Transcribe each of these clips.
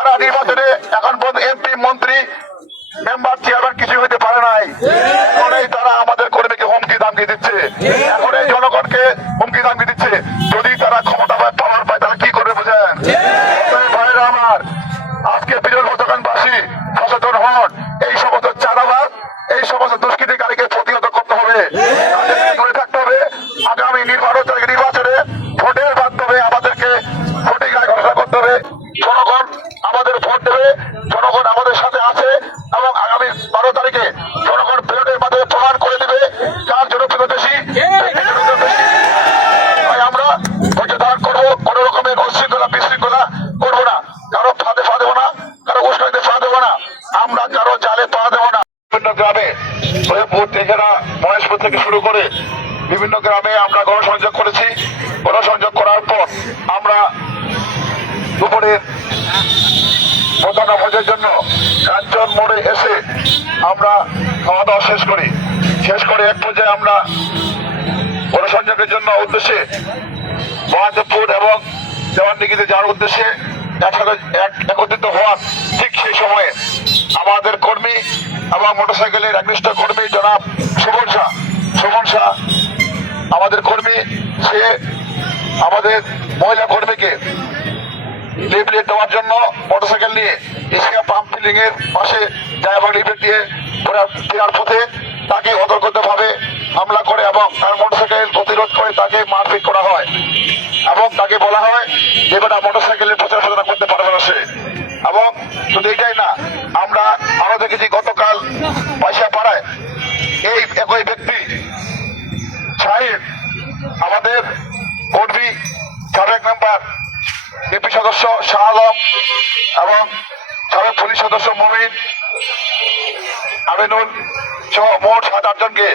তারা নির্বাচনে এখন এমপি, মন্ত্রী, মেম্বার, চেয়ারম্যান কিছু হইতে পারে নাই। এখনই তারা আমাদের কর্মীকে হুমকি ধামকি দিচ্ছে। এখন এই জনগণকে হুমকি ধামকি দিচ্ছে। যদি তারা ক্ষমতা পায় পাওয়ার পায়, তারা কি করবে বুঝেন? ভাইরা আমার, আজকে দোকানবাসী সচেতন হন। এই সমস্ত চাঁদাবাদ এই সমস্ত দুষ্কৃতিকারীকে প্রতিহত করতে হবে। থাকতে হবে। আগামী নির্বাচন নির্বাচনে সৈয়দপুর থেকে না মহেশপুর থেকে শুরু করে বিভিন্ন গ্রামে আমরা গণসংযোগ করেছি। গণসংযোগ করার পর আমরা দুপুরে প্রধান ভোজের জন্য কাঞ্চন মোড়ে এসে আমরা খাওয়া দাওয়া শেষ করি। শেষ করে এক পর্যায়ে আমরা গণসংযোগের জন্য উদ্দেশ্যে মহাদেবপুর এবং দেওয়ানদিঘিতে যাওয়ার উদ্দেশ্যে একত্রিত হওয়ার ঠিক সেই সময়ে আমাদের কর্মী এবং মোটরসাইকেলের একনিষ্ঠ কর্মী জনাব সুমন শাহ। সুমন শাহ, আমাদের কর্মী, সে আমাদের মহিলা কর্মীকে লিফলেট দেওয়ার জন্য মোটরসাইকেল নিয়ে এশিয়া পাম্প ফিলিং এর পাশে এবং লিফলেট দিয়ে ফেরার- পথে তাকে অতর্কিত ভাবে হামলা করে এবং তার মোটরসাইকেল প্রতিরোধ করে তাকে মারপিট করা হয় এবং তাকে বলা হয় যে বেটা মোটরসাইকেলের প্রচার প্রচারণা করতে পারবে না সে। এবং শুধু এটাই না একই ব্যক্তি সাহেব, আমাদের কর্মী, সাবেক মেম্বার এপি সদস্য শাহ আলম এবং সাবেক পুলিশ সদস্য মমিন আমিনুল সহ মোট সাত আটজনকে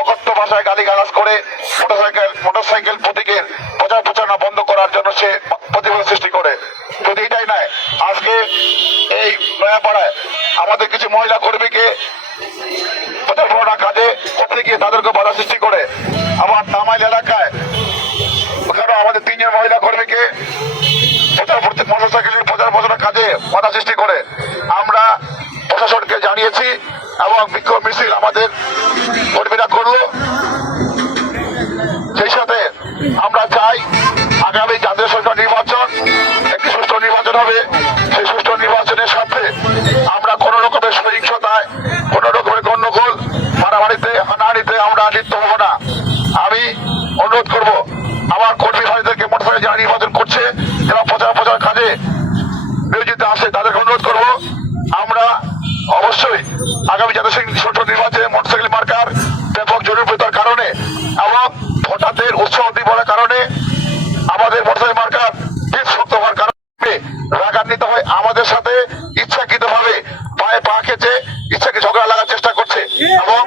অকথ্য ভাষায় গালিগালাজ করে মোটরসাইকেল মোটরসাইকেল প্রতীকের প্রচার প্রচারণা বন্ধ করার জন্য সে প্রতিবাদ সৃষ্টি করে। শুধু এটাই নয়, আজকে এই নয়াপাড়ায় আমাদের কিছু মহিলা কর্মীকে প্রচারণা কাজে করতে গিয়ে তাদেরকে বাধা সৃষ্টি করে? আমার তামাইল এলাকায় ওখানেও আমাদের তিনজন মহিলা কর্মীকে প্রচার মোটরসাইকেলের প্রচার প্রচারের কাজে বাধা সৃষ্টি করে। আমরা প্রশাসনকে জানিয়েছি এবং বিক্ষোভ মিছিল আমাদের কর্মীরা করল। সেই সাথে আমরা চাই আগামী জাতীয় সরকার নির্বাচন, একটি সুষ্ঠু নির্বাচন হবে। সেই সুষ্ঠু নির্বাচনের সাথে যারা নির্বাচন করছে, যারা প্রচার প্রচার কাজে নিয়োজিত আছে, তাদেরকে অনুরোধ করব, আমরা অবশ্যই আগামী জাতীয় সংসদ নির্বাচনে মোটরসাইকেল মার্কার ব্যাপক জনপ্রিয়তার কারণে এবং ভোটারদের উৎসাহ দিবনের কারণে আমাদের মোটরসাইকেল মার্কার বীজ শক্ত হওয়ার কারণে রাগান্বিত হয় আমাদের সাথে ইচ্ছাকৃত ভাবে পায়ে পা খেতে ইচ্ছাকে ঝগড়া লাগার চেষ্টা করছে এবং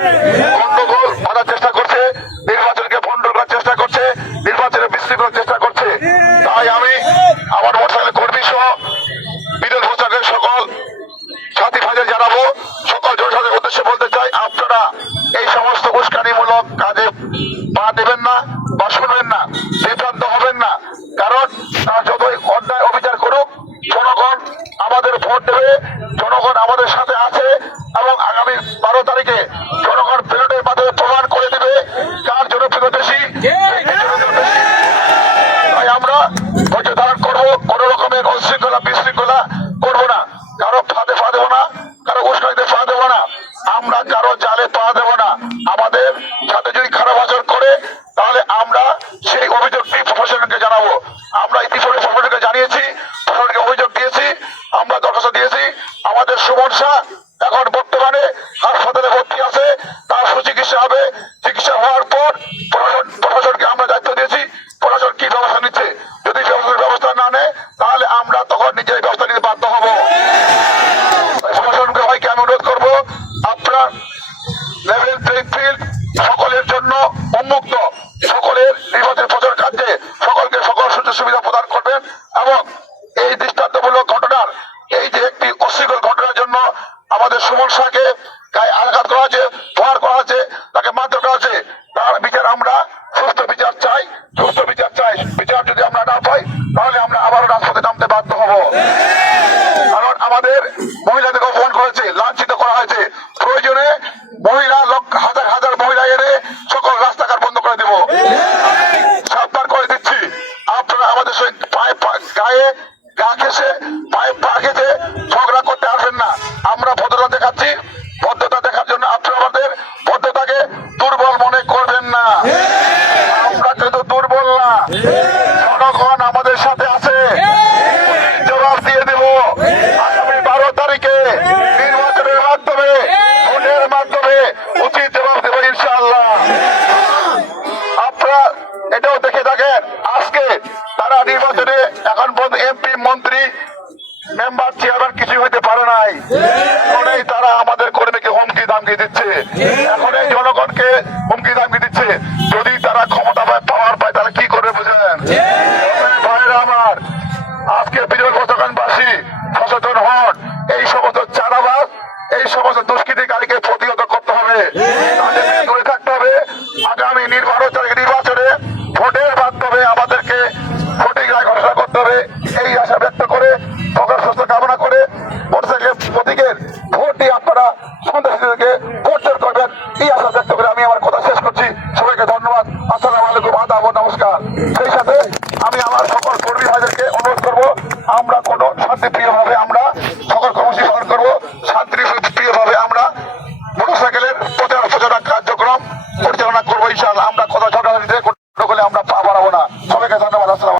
দেবে জনগণ আমাদের সাথে আছে এবং আগামী বারো তারিখে সকলের জন্য উন্মুক্ত। সকলের বিপদের প্রচার কার্যে সকলকে সকল সুযোগ সুবিধা প্রদান করবেন এবং এই দৃষ্টান্তমূলক ঘটনার, এই যে একটি অস্বীকর ঘটনার জন্য আমাদের সুমন শাহকে গায়ে আঘাত করা আছে প্রহার করা আছে তাকে মারধর করা আছে তার বিচার আমরা সুস্থ বিচার চাই, সুস্থ বিচার চাই। বিচার যদি আমরা না পাই, তাহলে আমরা আবারও রাজপথে নামতে বাধ্য হব। কারণ আমাদের মহিলা গা ঘেসে পায়ে পা ঝগড়া করতে আসবেন না। আমরা ভদ্রতা দেখাচ্ছি। ভদ্রতা দেখার জন্য আপনারা আমাদের ভদ্রতাকে দুর্বল মনে করবেন না। আমরা কিন্তু দুর্বল না। জনগণ আমাদের সাথে আছে। জবাব দিয়ে দেব। আগামী বারো তারিখে নির্বাচনের মাধ্যমে, ভোটের মাধ্যমে উচিত জবাব দেব ইনশাআল্লাহ। আপনারা এটাও দেখে থাকেন। আজকে তারা নির্বাচনে এখন পর্যন্ত এমপি, মন্ত্রী, মেম্বার, চেয়ারম্যান কিছু হইতে পারে নাই। তারা আমাদের কর্মীকে হুমকি দামকি দিচ্ছে। এখন এই জনগণকে হুমকি দামকি কোনো শান্তিপ্রিয়ভাবে আমরা